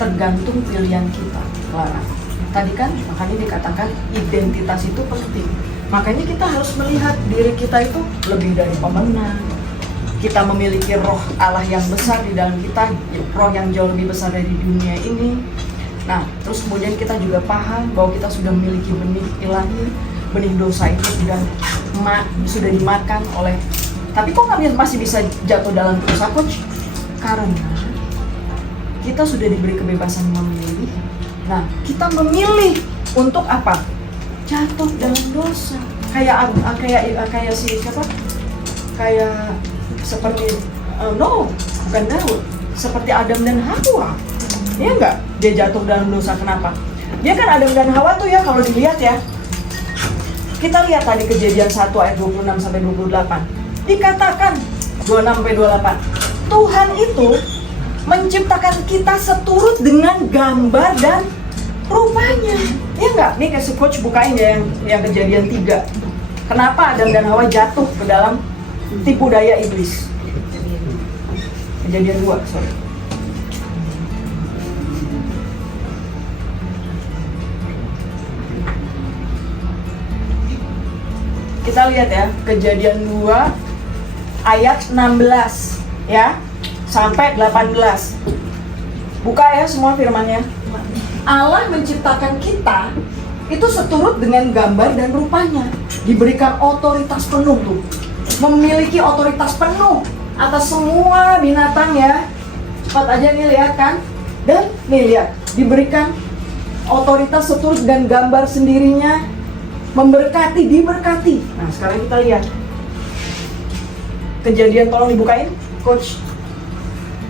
tergantung pilihan kita, Clara. Tadi kan makanya dikatakan identitas itu penting. Makanya kita harus melihat diri kita itu lebih dari pemenang. Kita memiliki roh Allah yang besar di dalam kita, roh yang jauh lebih besar dari dunia ini. Nah, terus kemudian kita juga paham bahwa kita sudah memiliki benih ilahi, benih dosa itu sudah dimakan oleh. Tapi kok kalian masih bisa jatuh dalam dosa, Coach? Karena kita sudah diberi kebebasan memilih. Nah, kita memilih untuk apa? Jatuh dalam dosa. Kayak si siapa? Kayak seperti bukan Daud, seperti Adam dan Hawa. Iya enggak? Dia jatuh dalam dosa. Kenapa? Dia kan Adam dan Hawa tuh ya, kalau dilihat ya. Kita lihat tadi Kejadian 1 ayat 26 sampai 28. Dikatakan 26 sampai 28. Tuhan itu menciptakan kita seturut dengan gambar dan rupanya. Ya enggak? Nih kasih Coach bukain ya yang Kejadian 3. Kenapa Adam dan Hawa jatuh ke dalam tipu daya iblis? Kejadian 2, sorry. Kita lihat ya, Kejadian 2 ayat 16 ya sampai 18. Buka ya semua firman-Nya. Allah menciptakan kita itu seturut dengan gambar dan rupanya, diberikan otoritas penuh tuh, memiliki otoritas penuh atas semua binatang ya. Cepat aja nih lihat kan, dan nih lihat, diberikan otoritas seturut dengan gambar sendirinya, memberkati, diberkati. Nah sekarang kita lihat Kejadian, tolong dibukain Coach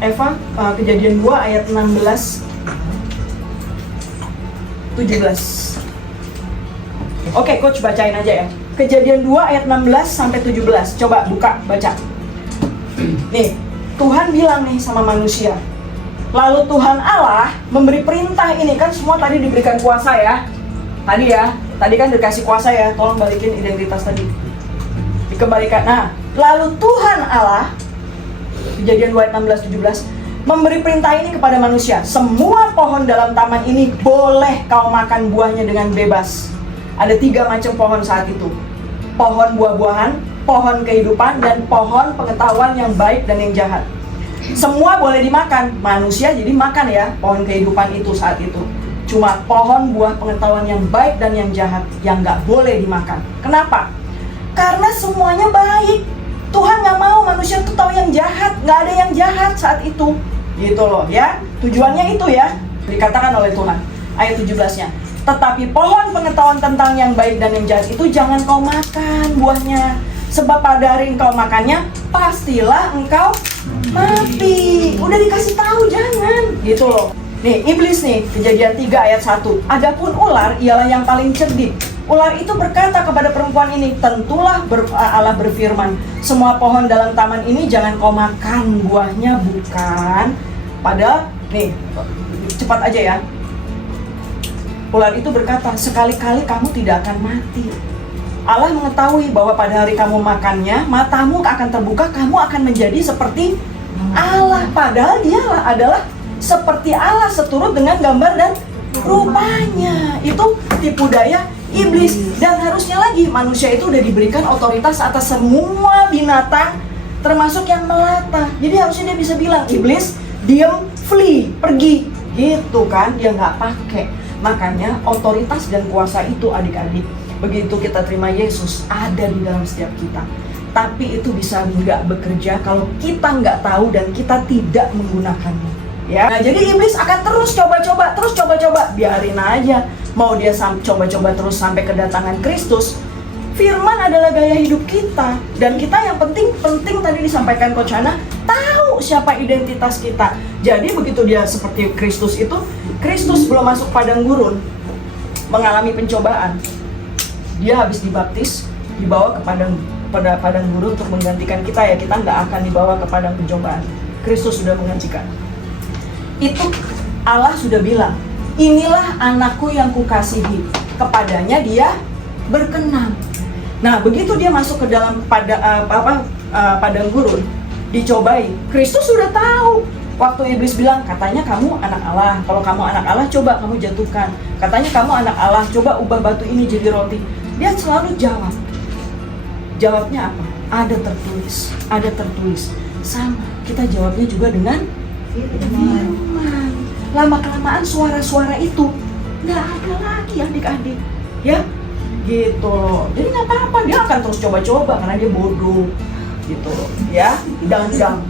Eva, Kejadian 2 ayat 16 17. Oke, Coach bacain aja ya. Kejadian 2 ayat 16 sampai 17. Coba buka, baca. Nih, Tuhan bilang nih sama manusia. Lalu Tuhan Allah memberi perintah ini, kan semua tadi diberikan kuasa ya. Tadi kan dikasih kuasa ya. Tolong balikin identitas tadi. Dikembalikan. Nah, lalu Tuhan Allah, Kejadian 2 ayat 16 17, memberi perintah ini kepada manusia. Semua pohon dalam taman ini boleh kau makan buahnya dengan bebas. Ada 3 macam pohon saat itu. Pohon buah-buahan, pohon kehidupan, dan pohon pengetahuan yang baik dan yang jahat. Semua boleh dimakan. Manusia jadi makan ya pohon kehidupan itu saat itu. Cuma pohon buah pengetahuan yang baik dan yang jahat yang nggak boleh dimakan. Kenapa? Karena semuanya baik. Tuhan nggak mau manusia tuh tahu yang jahat. Nggak ada yang jahat saat itu. Gitu loh ya. Tujuannya itu ya. Dikatakan oleh Tuhan. Ayat 17-nya. Tetapi pohon pengetahuan tentang yang baik dan yang jahat itu jangan kau makan buahnya. Sebab pada hari engkau makannya, pastilah engkau mati. Udah dikasih tahu jangan. Gitu loh. Nih, iblis nih, Kejadian 3 ayat 1. Adapun ular ialah yang paling cerdik. Ular itu berkata kepada perempuan ini, tentulah Allah berfirman, semua pohon dalam taman ini jangan kau makan buahnya, bukan? Padahal, nih, cepat aja ya. Ular itu berkata, sekali-kali kamu tidak akan mati. Allah mengetahui bahwa pada hari kamu makannya, matamu akan terbuka, kamu akan menjadi seperti Allah. Padahal dialah adalah seperti Allah, seturut dengan gambar dan rupanya. Itu tipu daya iblis. Dan harusnya lagi manusia itu udah diberikan otoritas atas semua binatang, termasuk yang melata. Jadi harusnya dia bisa bilang, iblis diam, flee, pergi, gitu kan. Dia nggak pakai. Makanya otoritas dan kuasa itu adik-adik, begitu kita terima Yesus, ada di dalam setiap kita. Tapi itu bisa nggak bekerja kalau kita nggak tahu dan kita tidak menggunakannya. Ya, nah, jadi iblis akan terus coba-coba, biarin aja. Mau dia coba-coba terus sampai kedatangan Kristus. Firman adalah gaya hidup kita, dan kita yang penting tadi disampaikan Coach Hana, tahu siapa identitas kita. Jadi begitu dia seperti Kristus itu, Kristus belum masuk padang gurun, mengalami pencobaan. Dia habis dibaptis, dibawa ke padang gurun untuk menggantikan kita ya. Kita nggak akan dibawa ke padang pencobaan. Kristus sudah menggantikan. Itu Allah sudah bilang, inilah anakku yang kukasihi, kepadanya dia berkenan. Nah, begitu dia masuk ke dalam padang gurun, dicobai, Kristus sudah tahu Waktu iblis bilang, katanya kamu anak Allah. Kalau kamu anak Allah, coba kamu jatuhkan. Katanya kamu anak Allah, coba ubah batu ini jadi roti. Dia selalu jawab. Jawabnya apa? Ada tertulis, ada tertulis. Sama, kita jawabnya juga dengan firman. Lama-kelamaan suara-suara itu nggak ada lagi adik-adik. Ya, gitu loh. Jadi nggak apa-apa, dia akan terus coba-coba karena dia bodoh. Gitu loh, ya. Jangan.